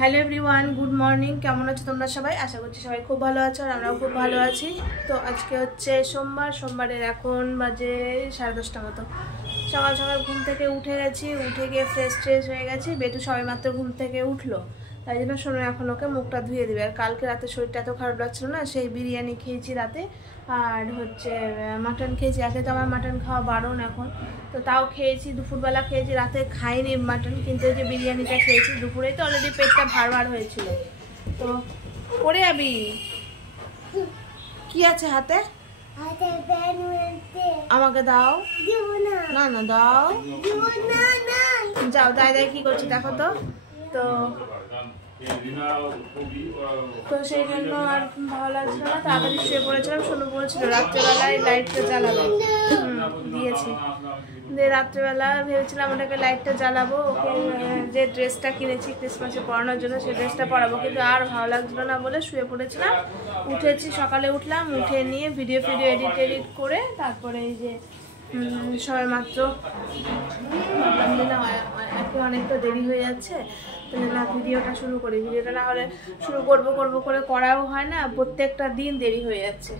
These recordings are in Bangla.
Hello everyone, good morning. কেমন আছো তোমরা সবাই? আশা করছি সবাই খুব ভালো আছো আর আমরাও খুব ভালো আছি। তো আজকে হচ্ছে সোমবারের এখন বাজে 10:30 মতো। সকাল সকাল ঘুম থেকে উঠে গেছি, উঠে গিয়ে ফ্রেশ হয়ে গেছি। বেটু সবাই মাত্র ঘুম থেকে উঠলো, তাই জন্য শোনো এখন ওকে মুখটা ধুয়ে দেবে। আর কালকে রাতে শরীরটা এত খারাপ লাগছিল না, সেই বিরিয়ানি খেয়েছি রাতে, আর হচ্ছে মাটন খেয়েছি। আগে তো আমার মাটন খাওয়া বারণ এখন, তো তাও খেয়েছি। দুপুরবেলা খেয়েছি, রাতে খাইনি মাটন, কিন্তু ওই যে বিরিয়ানিটা খেয়েছি। দুপুরেই তো অলরেডি পেটটা ভার হয়েছিল। তো পড়ে যাবি। কি আছে হাতে? আমাকে দাও না। না দাও, যাও। দাই কি করছি দেখো তো। তো সেই জন্য আর ভালো লাগছিল না, তাড়াতাড়ি শুয়ে পড়েছিলাম। শোনো বলছিল রাত্রেবেলায় লাইটটা জ্বালাবে, দিয়েছি। দিয়ে রাত্রেবেলা ভেবেছিলাম ওটাকে লাইটটা জ্বালাবো, ওকে যে ড্রেসটা কিনেছি ক্রিসমাসে পরানোর জন্য সেই ড্রেসটা পরাবো, কিন্তু আর ভালো লাগছিল না বলে শুয়ে পড়েছিলাম। উঠেছি, সকালে উঠলাম, উঠে নিয়ে ভিডিও এডিট করে তারপরে এই যে সবাই মাত্র ভাবলাম যে না অনেকটা দেরি হয়ে যাচ্ছে, না ভিডিওটা শুরু করি। ভিডিওটা না হলে শুরু করবো করে করাও হয় না, প্রত্যেকটা দিন দেরি হয়ে যাচ্ছে।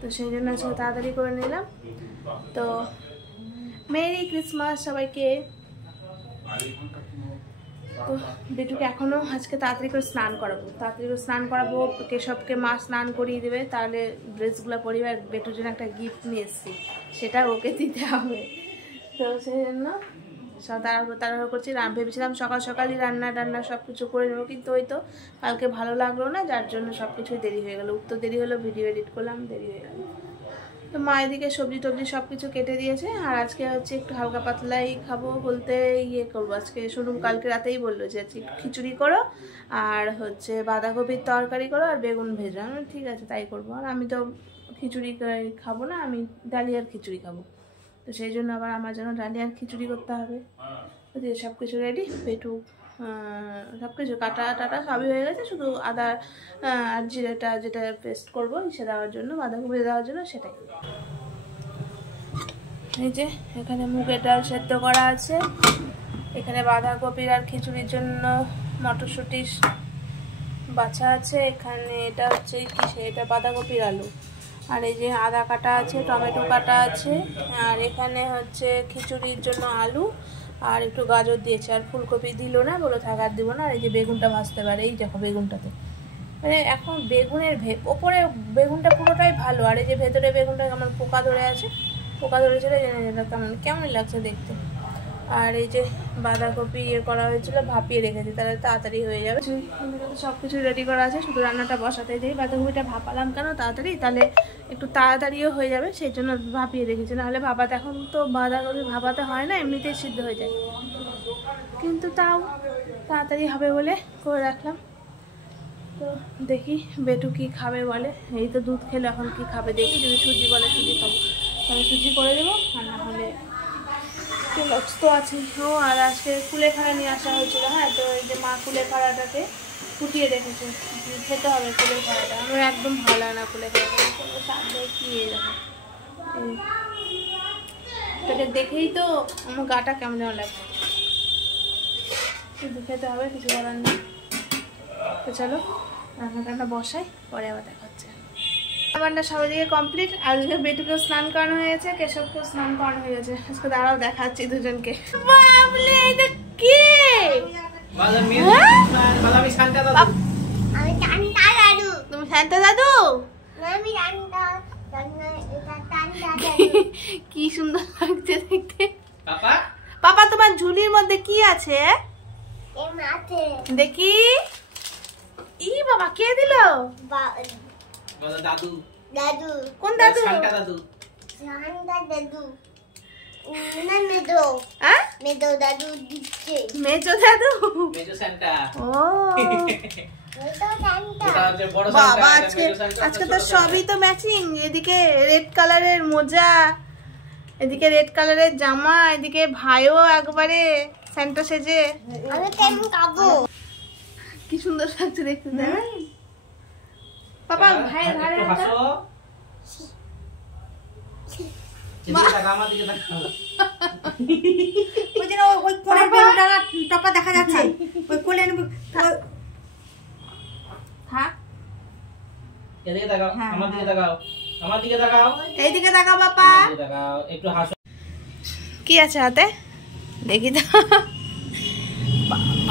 তো সেই জন্য আজকে তাড়াতাড়ি করে নিলাম। তো মেরি ক্রিসমাস সবাইকে। তো বেটুকে এখনও আজকে তাড়াতাড়ি করে স্নান করাবো। কেশবকে মা স্নান করিয়ে দেবে, তাহলে ড্রেসগুলো পরিবার বেটুর জন্য একটা গিফট নিয়ে এসেছি, সেটা ওকে দিতে হবে। তো সেই জন্য সব তাড়াহুড়ো করছি। ভেবেছিলাম সকালই রান্না সব কিছু করে নেবো, কিন্তু ওই তো কালকে ভালো লাগলো না, যার জন্য সব কিছুই দেরি হয়ে গেলো। উঠতে দেরি হলো, ভিডিও এডিট করলাম, দেরি হয়ে গেল। তো মা এদিকে সবজি টবজি সব কিছু কেটে দিয়েছে। আর আজকে হচ্ছে একটু হালকা পাতলাই খাবো বলতে করবো আজকে। শুনুন কালকে রাতেই বললো যে খিচুড়ি করো আর হচ্ছে বাঁধাকপির তরকারি করো আর বেগুন ভেজো। আমি ঠিক আছে তাই করবো। আর আমি তো খিচুড়ি খাবো না, আমি ডালিয়ার খিচুড়ি খাবো। তো সেই জন্য আবার আমার জন্য ডালিয়ার খিচুড়ি করতে হবে। তো যে সব কিছু রেডি, পেটু সব কিছু কাটা সবই হয়ে গেছে, শুধু আদা আর জিরেটা যেটা পেস্ট করবো ইসে দেওয়ার জন্য, বাঁধাকপি দেওয়ার জন্য, সেটাই। এই যে এখানে মুগের ডাল সেদ্ধ করা আছে, এখানে বাঁধাকপির আর খিচুড়ির জন্য মটরশুঁটি বাছা আছে, এখানে এটা হচ্ছে এটা বাঁধাকপির আলু, আর এই যে আদা কাটা আছে, টমেটো কাটা আছে, আর এখানে হচ্ছে খিচুড়ির জন্য আলু আর একটু গাজর দিয়েছে। আর ফুলকপি দিল না, বলো থাক আর দিব না। আর এই যে বেগুনটা ভাজতে পারে, এই দেখো বেগুনটাতে মানে এখন বেগুনের ওপরে বেগুনটা পুরোটাই ভালো, আর এই যে ভেতরে বেগুনটা আমার পোকা ধরেছিল, কেমন লাগছে দেখতে। আর এই যে বাঁধাকপি করা হয়েছিল, ভাপিয়ে রেখেছি, তাহলে তাড়াতাড়ি হয়ে যাবে। সব কিছু রেডি করা আছে, শুধু রান্নাটা বসাতে যাই। বাঁধাকপিটা ভাপালাম কেন তাড়াতাড়ি, তাহলে একটু তাড়াতাড়িও হয়ে যাবে, সেই জন্য ভাপিয়ে রেখেছি। নাহলে ভাপাতে এখন তো বাঁধাকপি ভাপাতে হয় না, এমনিতেই সিদ্ধ হয়ে যায়, কিন্তু তাও তাড়াতাড়ি হবে বলে করে রাখলাম। তো দেখি বেটু কি খাবে বলে। এই তো দুধ খেলে, এখন কি খাবে দেখি। যদি সুজি বলে সুজি খাবো তাহলে সুজি করে দেবো, আর না হলে তো আছে। ও আর আজকে কুলেখাড়া নিয়ে আসা হয়েছিল। হ্যাঁ, তো এই যে মা কুলেখাড়াটাকে ফুটিয়ে রেখেছে, খেতে হবে কুলেখাড়াটা। আমার একদম ভালো লাগে না কুলেখাড়াটা, কোনো স্বাদ দেয় কি এরকম। এটাকে দেখেই তো আমার গাটা কেমন যেন লাগছে, কিন্তু খেতে হবে, কিছু করার নেই। তো চলো রান্নাটা বসাই, পরে আবার দেখা হচ্ছে। রান্নাবান্না সবাই দিকে কমপ্লিট। আজকে বেটুকেও স্নান করানো হয়েছে, কেশবকেও স্নান করানো হয়ে গেছে। আজকে দাঁড়াও দেখাচ্ছি দুজনকে। তুমি শান্তা দাদু, কি সুন্দর লাগছে দেখতে। পাপা তোমার ঝুলির মধ্যে কি আছে দেখি। ই বাবা, কে দিল? দাদু। দাদু কোন দাদু? শান্তা দাদু। শান্তা দাদু না, মেজো দাদু দিচ্ছে। মেজো দাদু, মেজো শান্তা। ও বাবা, আজকে তো সবই তো ম্যাচিং। এদিকে রেড কালারের মোজা, এদিকে রেড কালারের জামা, এদিকে ভাইও একবারে স্যান্টা সেজে। আমি কেমন খাবো, কি সুন্দর লাগছে দেখতে। পাপা ভাই ধারে হাসো, ওই যে ওই কোণের বেলুনটা টপা দেখা যাচ্ছে, ওই কোলের এদিকে তাকাও, হ্যাঁ, আমার দিকে তাকাও, আমার দিকে তাকাও, এইদিকে তাকাও বাবা। এদিকে তাকাও, একটু হাসো। কি আছে হাতে দেখি তো।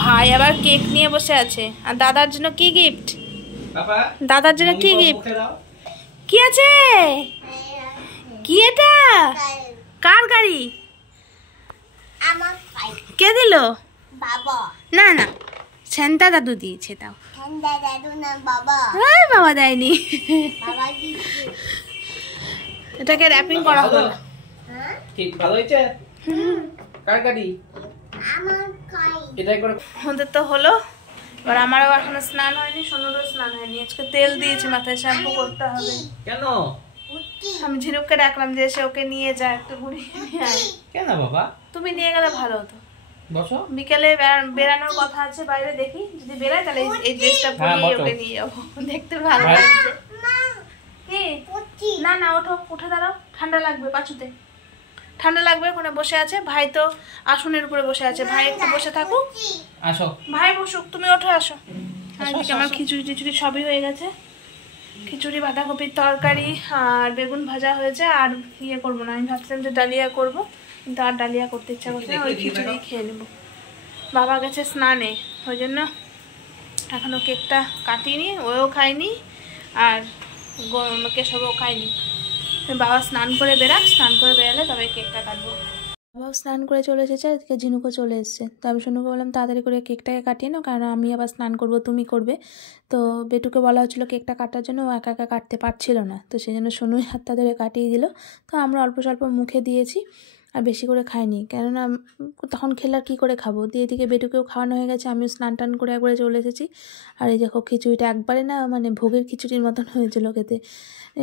ভাই আবার কেক নিয়ে বসে আছে। আর দাদার জন্য কি গিফট? বাবা দাদার জন্য কি গিফট? মুখে দাও। কি আছে? কি এটা? কার গাড়ি? আমার কে দিল? বাবা না না, সেন্টা দাদু দিয়েছে। তাও ঠান্ডা দাদু না বাবা বাবা দেয়নি। বাবা দিচ্ছে এটাকে র্যাপিং করা হলো। হ্যাঁ ঠিক ভালো হয়েছে? কার গাড়ি? আমার কাই এটাই করে। ওদের তো হলো। এবার আমারও এখনো স্নান হয়নি, সোনুরও স্নান হয়নি। আজকে তেল দিয়েছি মাথায়, শ্যাম্পু করতে হবে। কেন? উঠি আমি ঝিনুককে ডাকলাম যে এসে ওকে নিয়ে যায়, একটু ঘুরিয়ে নিয়ে আয়। কেন বাবা? তুমি নিয়ে গেলে ভালো হতো। বসো। বিকেলে বেরানোর কথা আছে বাইরে, দেখি যদি বেরায় তাহলে এই ড্রেসটা হ্যাঁ, পরিয়ে বসো। ওকে নিয়ে যাবো। দেখতে ভালো হ্যাঁ। লাগছে। মা কি? উঠি না না, ওঠো, উঠে দাঁড়াও, ঠান্ডা লাগবে পাঁচুতে, ঠান্ডা লাগবে। ওখানে বসে আছে ভাই, তো আসনের উপরে বসে আছে। ভাই একটু বসে থাকুক, আসো। ভাই বসুক, তুমি ওঠে আসো। আর এদিকে আমার খিচুড়ি টিচুড়ি সবই হয়ে গেছে। খিচুড়ি, বাঁধাকপির তরকারি আর বেগুন ভাজা হয়েছে। আর ইয়ে করবো না, আমি ভাবছিলাম যে ডালিয়া করবো, কিন্তু আর ডালিয়া করতে ইচ্ছা করছে না, ওই খিচুড়ি খেয়ে নেবো। বাবা গেছে স্নানে, ওই জন্য এখনও কেকটা কাটিনি, ওও খায়নি আর কেশবও খায়নি। বাবা স্নান করে বেরাক, স্নান করে বেরালে তবে কেকটা কাটবো। বাবাও স্নান করে চলে এসেছে, আজকে ঝিনুকও চলে এসেছে। তো আমি সোনুকে বললাম তাড়াতাড়ি করে কেকটাকে কাটিয়ে নাও, কারণ আমি আবার স্নান করবো, তুমি করবে। তো বেটুকে বলা হচ্ছিলো কেকটা কাটার জন্য, ও একা একা কাটতে পারছিল না, তো সেই জন্য সোনুই হাতটা ধরে কাটিয়ে দিল। তো আমরা অল্প স্বল্প মুখে দিয়েছি, আর বেশি করে খাইনি, কেননা তখন খেলে আর কী করে খাবো। দিয়ে এদিকে বেটুকেও খাওয়ানো হয়ে গেছে, আমিও স্নান টান করে একবারে চলে এসেছি। আর এই দেখো খিচুড়িটা একবারে না মানে ভোগের খিচুড়ির মতন হয়েছিল খেতে।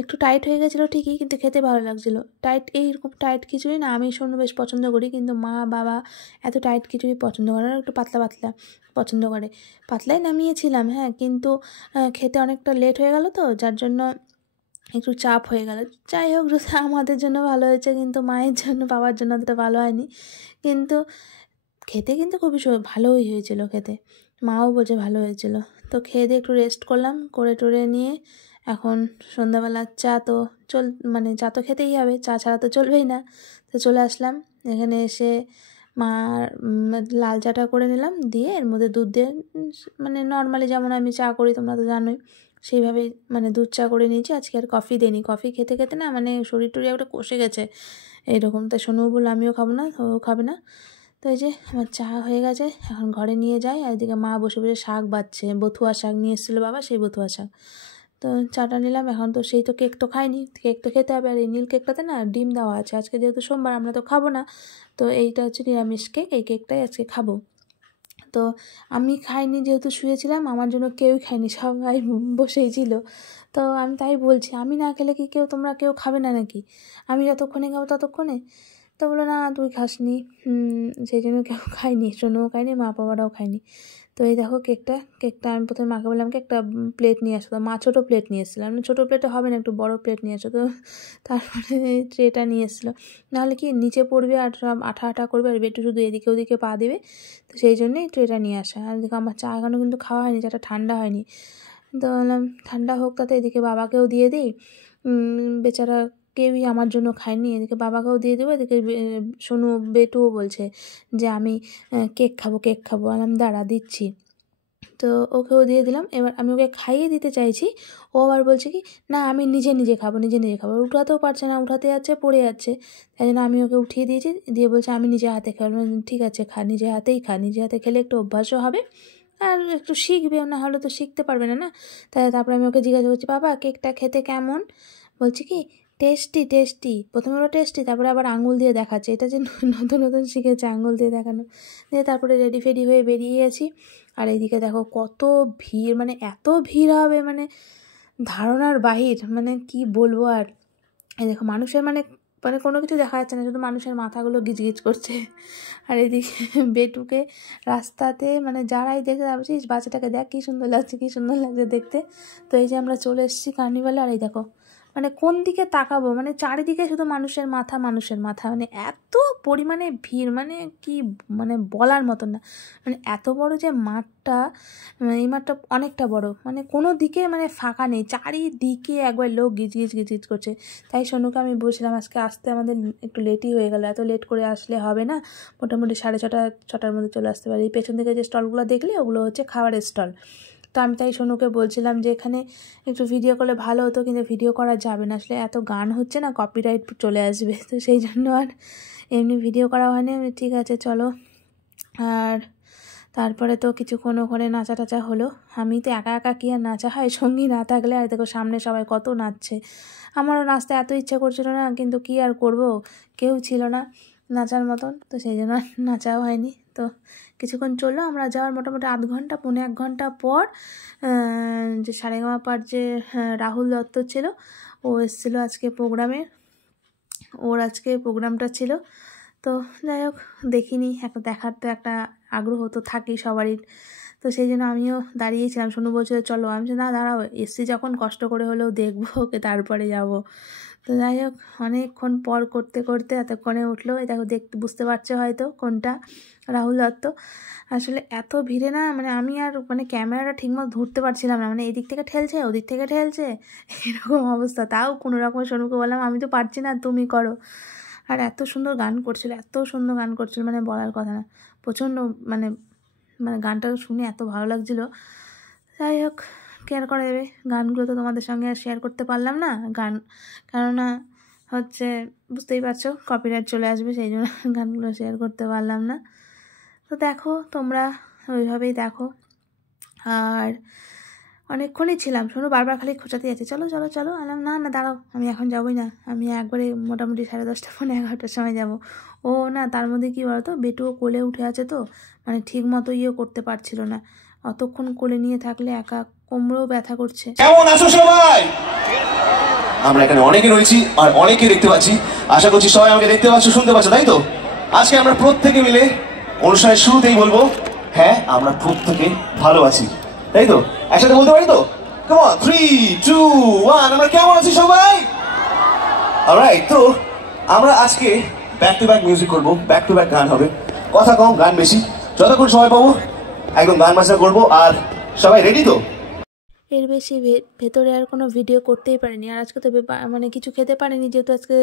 একটু টাইট হয়ে গেছিলো ঠিকই, কিন্তু খেতে ভালো লাগছিলো। টাইট, এইরকম টাইট খিচুড়ি না আমি সোনু বেশ পছন্দ করি, কিন্তু মা বাবা এত টাইট খিচুড়ি পছন্দ করে না, একটু পাতলা পাতলা পছন্দ করে। পাতলাই নামিয়েছিলাম, হ্যাঁ, কিন্তু খেতে অনেকটা লেট হয়ে গেল, তো যার জন্য একটু চাপ হয়ে গেল। যাই হোক, আমাদের জন্য ভালো হয়েছে, কিন্তু মায়ের জন্য বাবার জন্য অতটা ভালো হয়নি। কিন্তু খেতে কিন্তু খুবই ভালোই হয়েছিল খেতে, মাও বলছে ভালো হয়েছিল। তো খেয়ে দিয়ে একটু রেস্ট করলাম, করে টোরে নিয়ে এখন সন্ধ্যাবেলা চা তো মানে চা তো খেতেই হবে, চা ছাড়া তো চলবেই না। তো চলে আসলাম এখানে, এসে মার লাল চাটা করে নিলাম, দিয়ে এর মধ্যে দুধ দিয়ে, মানে নর্মালি যেমন আমি চা করি তোমরা তো জানোই, সেইভাবেই মানে দুধ চা করে নিয়েছি। আজকে আর কফি দিইনি, কফি খেতে খেতে না মানে শরীর টরি একটা কষে গেছে এইরকম। তাই সোনুও বললো আমিও খাবো না, ও খাবে না। তো এই যে আমার চা হয়ে গেছে, এখন ঘরে নিয়ে যাই। আর এদিকে মা বসে বসে শাক বাচ্ছে, বথুয়া শাক নিয়ে এসেছিলো বাবা, সেই বথুয়া শাক। তো চাটা নিলাম। এখন তো সেই তো কেক তো খাইনি, কেক তো খেতে হবে। আর এই নীল কেকটাতে না ডিম দেওয়া আছে, আজকে যেহেতু সোমবার আমরা তো খাবো না, তো এইটা হচ্ছে নিরামিষ কেক, এই কেকটাই আজকে খাবো। তো আমি খাইনি, যেহেতু শুয়েছিলাম, আমার জন্য কেউই খায়নি, সবাই বসেই ছিল। তো আমি তাই বলছি, আমি না খেলে কি তোমরা কেউ খাবে না নাকি? আমি যতক্ষণে খাবো ততক্ষণে। তো বললো না তুই খাসনি, সেই জন্য কেউ খায়নি, সোনুও খায়নি, মা বাবারাও খায়নি। তো এই দেখো কেকটা আমি প্রথমে মাকে বললাম কি একটা প্লেট নিয়ে আসো, তো মা ছোটো প্লেট নিয়ে এসেছিলো। আমি ছোটো প্লেটে হবে না, একটু বড়ো প্লেট নিয়ে আসো। তো তারপরে ট্রেটা নিয়ে এসেছিলো, নাহলে কি নিচে পড়বে আর সব আঠা আঠা করবে, আর একটু শুধু এদিকে ওদিকে পা দেবে। তো সেই জন্যই ট্রেটা নিয়ে আসা। আর দেখো আমার চা এখনও কিন্তু খাওয়া হয়নি, চাটা ঠান্ডা হয়নি। তো বললাম ঠান্ডা হোক, তাতে এদিকে বাবাকেও দিয়ে দিই, বেচারা কেউই আমার জন্য খায়নি, এদিকে বাবাকেও দিয়ে দেবো। এদিকে সোনু বেটুও বলছে যে আমি কেক খাবো, আলাম দাঁড়া দিচ্ছি। তো ওকেও দিয়ে দিলাম। এবার আমি ওকে খাইয়ে দিতে চাইছি, ও আবার বলছে কি না আমি নিজে খাবো। উঠাতেও পারছে না, উঠাতে যাচ্ছে পড়ে যাচ্ছে, তাই জন্য আমি ওকে উঠিয়ে দিয়েছি। দিয়ে বলছে আমি নিজে হাতে খাবো। ঠিক আছে খা, নিজে হাতেই খা, নিজে হাতে খেলে একটু অভ্যাসও হবে, আর একটু শিখবে, না হলে তো শিখতে পারবে না। তারপরে আমি ওকে জিজ্ঞাসা করছি বাবা কেকটা খেতে কেমন? বলছি কি টেস্টি। প্রথমে ওরা টেস্টি, তারপরে আবার আঙুল দিয়ে দেখাচ্ছে, এটা যে নতুন শিখেছে আঙুল দিয়ে দেখানো। দিয়ে তারপরে রেডি ফেডি হয়ে বেরিয়ে গেছি। আর এইদিকে দেখো কত ভিড়, মানে এত ভিড় হবে মানে ধারণার বাহির, মানে কি বলবো। আর এই দেখো মানুষের মানে কোনো কিছু দেখা যাচ্ছে না, শুধু মানুষের মাথাগুলো গিজগিজ করছে। আর এদিকে বেটুকে রাস্তাতে মানে যারাই দেখতে যাচ্ছিস, বাচ্চাটাকে দেখ কী সুন্দর লাগছে দেখতে। তো এই যে আমরা চলে এসেছি কার্নিভালে, আর এই দেখো মানে কোন দিকে তাকাবো, মানে চারিদিকে শুধু মানুষের মাথা মানুষের মাথা, মানে এত পরিমাণে ভিড়, মানে কি মানে বলার মতন না। মানে এত বড় যে মাঠটা, এই মাঠটা অনেকটা বড়, মানে কোনো দিকে মানে ফাঁকা নেই, চারিদিকে একবার লোক গিজগিজ করছে। তাই সোনুকে আমি বলছিলাম আজকে আসতে আমাদের একটু লেটই হয়ে গেল, এত লেট করে আসলে হবে না, মোটামুটি 6:30-6টার মধ্যে চলে আসতে পারি। এই পেছন থেকে যে স্টলগুলো দেখলে ওগুলো হচ্ছে খাবারের স্টল। তো আমি তাই সোনুকে বলছিলাম যে এখানে একটু ভিডিও করলে ভালো হতো, কিন্তু ভিডিও করা যাবে না, আসলে এত গান হচ্ছে না, কপিরাইট চলে আসবে, তো সেই জন্য আর এমনি ভিডিও করা হয়নি। ঠিক আছে চলো। আর তারপরে তো কিছুক্ষণ ওখানে নাচা টাচা হলো। আমি তো একা একা কি আর নাচা হয়, সঙ্গী না থাকলে। আর দেখো সামনে সবাই কত নাচছে, আমারও নাচতে এত ইচ্ছা করছিল না, কিন্তু কি আর করব, কেউ ছিল না নাচার মতন, তো সেই জন্য নাচাও হয়নি। তো কিছুক্ষণ চললো, আমরা যাওয়ার মোটামুটি আধ ঘন্টা 1.5 ঘন্টা পর যে সারেগামাপার যে রাহুল দত্ত ছিল, ও এসেছিলো আজকে প্রোগ্রামে, ওর আজকে প্রোগ্রামটা ছিল। তো যাই হোক দেখিনি, একটা দেখার তো একটা আগ্রহ তো থাকেই সবারই, তো সেই জন্য আমিও দাঁড়িয়েছিলাম। সোনু বলছিল চলো, আমি না দাঁড়াও, এসছি যখন কষ্ট করে হলেও দেখবো ওকে, তারপরে যাব। তো যাই হোক অনেকক্ষণ পর করতে করতে এতক্ষণে উঠলো। এই দেখো দেখতে বুঝতে পারছো হয়তো কোনটা রাহুল দত্ত। আসলে এত ভিড়ে না, মানে আমি আর মানে ক্যামেরাটা ঠিকমতো ধরতে পারছিলাম না, মানে এদিক থেকে ঠেলছে ওদিক থেকে ঠেলছে, এরকম অবস্থা। তাও কোনো রকম সোনুকে বললাম আমি তো পারছি না, তুমি করো। আর এত সুন্দর গান করছিল, এত সুন্দর গান করছিল, মানে বলার কথা না, প্রচণ্ড মানে মানে গানটা শুনে এত ভালো লাগছিলো। যাই হোক কেয়ার করে দেবে, গানগুলো তো তোমাদের সঙ্গে আর শেয়ার করতে পারলাম না গান, কেননা হচ্ছে বুঝতেই পারছো কপিরাইট চলে আসবে, সেই জন্য গানগুলো শেয়ার করতে পারলাম না। তো দেখো তোমরা ওইভাবেই দেখো। আর অনেকক্ষণই ছিলাম, শোনো বারবার খালি খোঁচাতে যাচ্ছে চলো চলো চলো, আলাম না না দাঁড়াও, আমি এখন যাবোই না, আমি একবারে মোটামুটি 10:30-11টার সময় যাব। ও না তার মধ্যে কী বলতো, বেটুও কোলে উঠে আছে, তো মানে ঠিক মতো করতে পারছিল না, অতক্ষণ কোলে নিয়ে থাকলে একা কোমরেও ব্যথা করছে। কেমন আছো সবাই? আমরা এখানে অনেকে রয়েছি আর অনেকে দেখতে পাচ্ছি, আশা করছি সবাই আমাকে দেখতে পাচ্ছ, শুনতে পাচ্ছ, তাই তো? আজকে আমরা প্রত্যেকে মিলে অনুষ্ঠানের শুরুতেই বলবো হ্যাঁ আমরা প্রত্যেকে ভালো আছি, তাই তো? একসাথে বলতে পারি তো? কাম অন 3 2 1, আমরা কেমন আছি সবাই? অলরাইট, তো আমরা আজকে ব্যাক টু ব্যাক মিউজিক করবো, ব্যাক টু ব্যাক গান হবে, কথা কম গান বেশি, যতক্ষণ সময় পাবো একদম গান বাজনা করবো। আর সবাই রেডি তো? এর বেশি ভেতরে আর কোনো ভিডিও করতেই পারিনি। আর আজকে তো মানে কিছু খেতে পারিনি, যেহেতু আজকে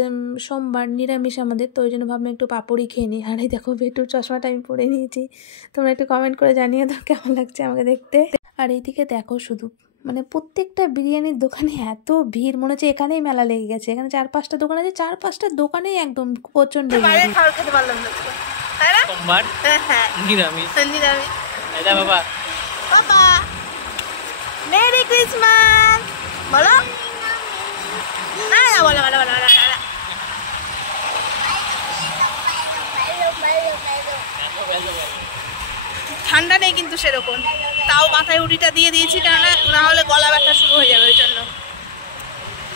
সোমবার নিরামিষ আমাদের, তো ওই জন্য ভাবলাম একটু পাপড়ি খেয়ে নিই। আর এই দেখো বেটুর চশমাটা আমি পরে নিয়েছি, তোমরা একটু কমেন্ট করে জানিয়ে দাও কেমন লাগছে আমাকে দেখতে। আর এইদিকে দেখো শুধু মানে প্রত্যেকটা বিরিয়ানির দোকানে এত ভিড়, মনে হচ্ছে এখানেই মেলা লেগে গেছে। এখানে 4-5টা দোকান আছে, 4-5টা দোকানেই একদম প্রচন্ড খাবার খেতে পারলাম না, তাই না? সোমবার নিরামিষ নিরামিষ। এটা বাবা বাবা মেরি ক্রিসমাস বলো না, বলো বলো বলো বলো। ঠান্ডা নেই কিন্তু সেরকম, তাও মাথায় উড়িটা দিয়ে দিয়েছি, কেননা না হলে গলা ব্যথা শুরু হয়ে যাবে, ওই জন্য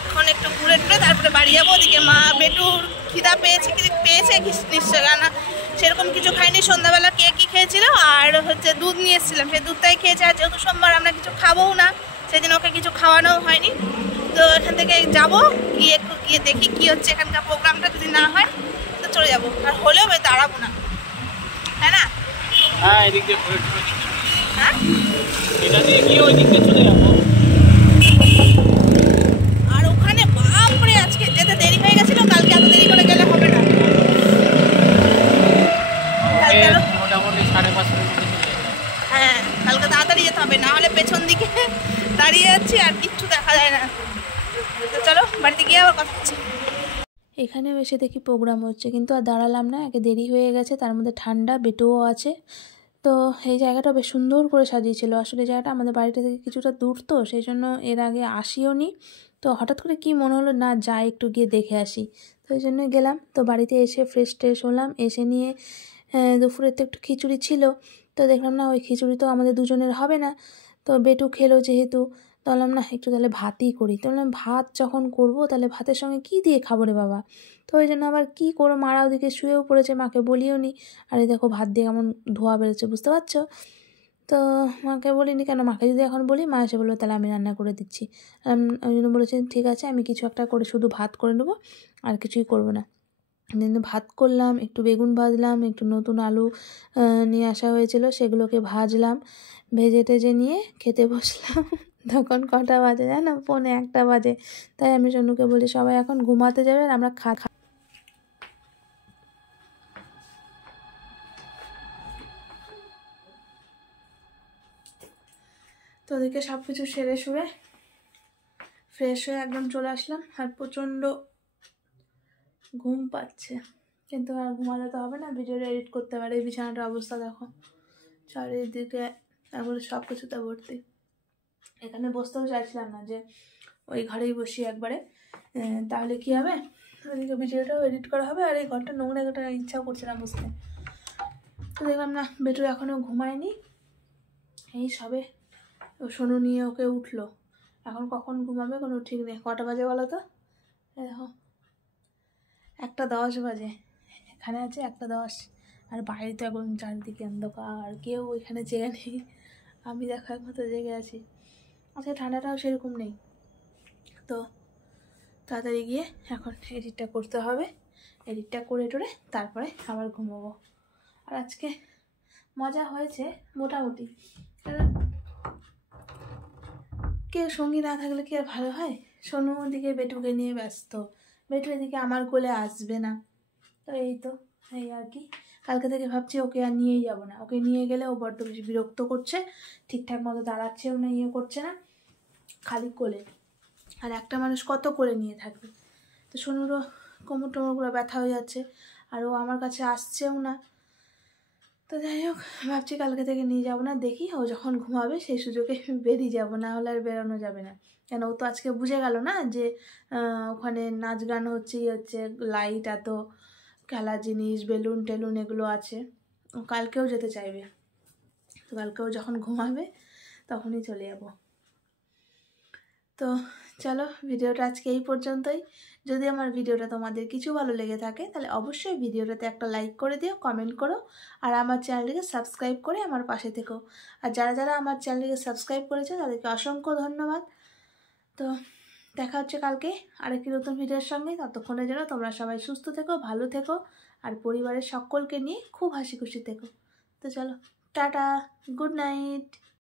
এখন একটু ঘুরে টুরে তারপরে বাড়ি যাবো। ওদিকে মা বেটুর খিদা পেয়েছে নিশ্চয়, কেননা সেরকম কিছু খাইনি, সন্ধ্যাবেলা কেকই খেয়েছিল আর হচ্ছে দুধ নিয়ে এসেছিলাম, সেই দুধটাই খেয়েছে। আর যেহেতু সোমবার আমরা কিছু খাবোও না, সেদিন ওকে কিছু খাওয়ানোও হয়নি। তো এখান থেকে যাবো, গিয়ে একটু গিয়ে দেখি কি হচ্ছে এখানকার প্রোগ্রামটা, যদি না হয় তো চলে যাবো, আর হলেও দাঁড়াবো না, তাই না? হ্যাঁ এদিক দিয়ে ঘুরে হ্যাঁ এটা দিয়ে গিয়ে ওই দিক দিয়ে চলে যাবো। আর ওখানে বাপরে আজকে যেতে দেরি হয়ে গেছিল, কালকে এত দেরি করে গেলে হবে না। মোটামুটি 5:30 হ্যাঁ কালকে তাড়াতাড়ি যেতে হবে, না হলে পেছন দিকে দাঁড়িয়ে যাচ্ছি আর কিচ্ছু দেখা যায় না। তো চলো বাড়িতে গিয়ে আবার কথা হচ্ছে। এখানেও এসে দেখি প্রোগ্রাম হচ্ছে, কিন্তু আর দাঁড়ালাম না, একে দেরি হয়ে গেছে, তার মধ্যে ঠান্ডা, বেটুও আছে। তো এই জায়গাটা বেশ সুন্দর করে সাজিয়েছিল। আসলে জায়গাটা আমাদের বাড়িটা থেকে কিছুটা দূর, তো সেই জন্য এর আগে আসিও নি। তো হঠাৎ করে কি মনে হলো না যাই একটু গিয়ে দেখে আসি, তো ওই জন্য গেলাম। তো বাড়িতে এসে ফ্রেশ ট্রেশ হলাম, এসে নিয়ে দুপুরে তো একটু খিচুড়ি ছিল, তো দেখলাম না ওই খিচুড়ি তো আমাদের দুজনের হবে না, তো বেটু খেলো যেহেতু, তো বললাম না একটু তাহলে ভাতই করি। তো বললাম ভাত যখন করবো তাহলে ভাতের সঙ্গে কী দিয়ে খাবো রে বাবা, তো ওই জন্য আবার কী করো, মারা ওদিকে শুয়েও পড়েছে, মাকে বলিও নি। আর এই দেখো ভাত দিয়ে কেমন ধোয়া বেরোচ্ছে বুঝতে পারছো। তো মাকে বলিনি, কেন মাকে যদি এখন বলি মা এসে বললো তাহলে আমি রান্না করে দিচ্ছি। ওই জন্য বলেছি ঠিক আছে আমি কিছু একটা করে শুধু ভাত করে নেবো, আর কিছুই করবো না। কিন্তু ভাত করলাম, একটু বেগুন ভাজলাম, একটু নতুন আলু নিয়ে আসা হয়েছিল সেগুলোকে ভাজলাম, ভেজে টেজে নিয়ে খেতে বসলাম। তখন কটা বাজে জানো? 1:45 বাজে। তাই আমি সোনুকে বলি সবাই এখন ঘুমাতে যাবে আর আমরা তো ওদিকে সব কিছু সেরে সুরে ফ্রেশ হয়ে একদম চলে আসলাম, আর প্রচণ্ড ঘুম পাচ্ছে, কিন্তু আর ঘুমালে তো হবে না, ভিডিওটা এডিট করতে পারে। এই বিছানাটার অবস্থা দেখো, চারিদিকে একবারে সব কিছুতে ভর্তি। এখানে বসতেও চাইছিলাম না, যে ওই ঘরেই বসি একবারে, তাহলে কি হবে, ওইদিকে ভিডিওটাও এডিট করা হবে আর এই ঘরটা নোংরা, একটা ইচ্ছাও করছে না বসতে। তো দেখলাম না, বেটু এখনও ঘুমায়নি, এই সবে সোনু নিয়ে ওকে উঠলো, এখন কখন ঘুমাবে কোনো ঠিক নেই। কটা বাজে বলো তো? দেখো 1:10 বাজে, এখানে আছে 1:10, আর বাইরে তো এখন চারিদিকে অন্ধকার, কেউ ওইখানে জেগে নেই, আমি দেখো একমাত্র জেগে আছি। আজকে ঠান্ডাটাও সেরকম নেই। তো তাড়াতাড়ি গিয়ে এখন এডিটটা করতে হবে, এডিটটা করে টোরে তারপরে আবার ঘুমোবো। আর আজকে মজা হয়েছে মোটামুটি, কেউ সঙ্গী না থাকলে কি আর ভালো হয়? সোনু ওদিকে বেটুকে নিয়ে ব্যস্ত, বেটু এদিকে আমার কোলে আসবে না, তো এই আর কি। কালকে থেকে ভাবছি ওকে আর নিয়েই যাবো না, ওকে নিয়ে গেলে ও বড্ড বেশি বিরক্ত করছে, ঠিকঠাক মতো দাঁড়াচ্ছেও না, করছে না, খালি কোলে, আর একটা মানুষ কত কোলে নিয়ে থাকবে। তো সোনুরও কোমর টোমরগুলো ব্যথা হয়ে যাচ্ছে, আর ও আমার কাছে আসছেও না। তো যাই হোক, ভাবছি কালকে থেকে নিয়ে যাবো না, দেখি ও যখন ঘুমাবে সেই সুযোগে বেরিয়ে যাবো, না হলে আর বেরোনো যাবে না। কেন ও তো আজকে বুঝে গেল না যে ওখানে নাচ গান হচ্ছে, লাইট, এত খেলার জিনিস, বেলুন টেলুন এগুলো আছে, ও কালকেও যেতে চাইবে। তো কালকেও যখন ঘুমাবে তখনই চলে যাব। তো চলো, ভিডিওটা আজকে এই পর্যন্তই। যদি আমার ভিডিওটা তোমাদের কিছু ভালো লেগে থাকে তাহলে অবশ্যই ভিডিওটাতে একটা লাইক করে দিও, কমেন্ট করো, আর আমার চ্যানেলটিকে সাবস্ক্রাইব করে আমার পাশে থেকো। আর যারা যারা আমার চ্যানেলটিকে সাবস্ক্রাইব করেছে তাদেরকে অসংখ্য ধন্যবাদ। তো দেখা হচ্ছে কালকে আরেকটি নতুন ভিডিওর সঙ্গে। ততক্ষণের জন্য তোমরা সবাই সুস্থ থেকো, ভালো থেকো, আর পরিবারের সকলকে নিয়ে খুব হাসি খুশি থেকো। তো চলো, টাটা, গুড নাইট।